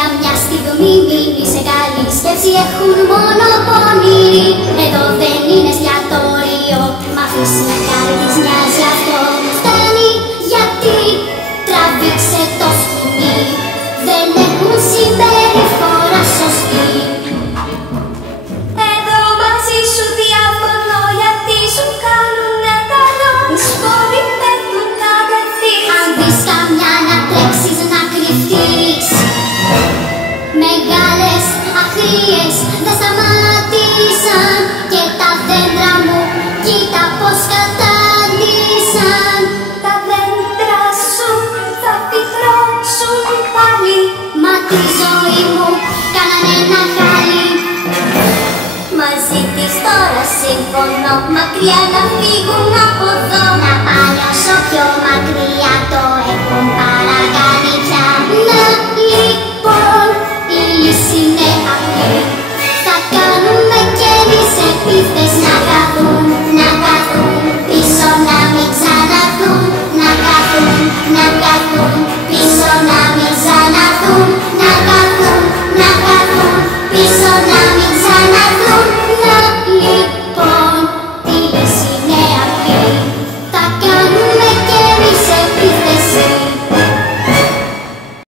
Για μια στιγμή μείνει σε καλή σκέψη, έχουν μόνο πονηροί. Εδώ δεν είναι εστιατόριο, μα φυσικά της νοιάζει αυτό. Φτάνει γιατί τραβήξε το σκουνί, δεν έχουν συμπεριφορά σωστή. Εδώ μαζί σου διαφωνώ, γιατί σου κάνουνε καλό. Οι σπόροι πέφτουν κατευθείαν. Αν δεις καμιά να τρέξεις να κρυφτείς, μεγάλες αχρίες δεν σταμάτησαν και τα δέντρα μου κοίτα πως κατάντησαν. Τα δέντρα σου θα πικρώσουν πάλι, μα τη ζωή μου κάνανε ένα χάλι. Μαζί της τώρα συμφωνώ, μακριά να φύγουν από εδώ, να πάνε όσο πιο μακριά.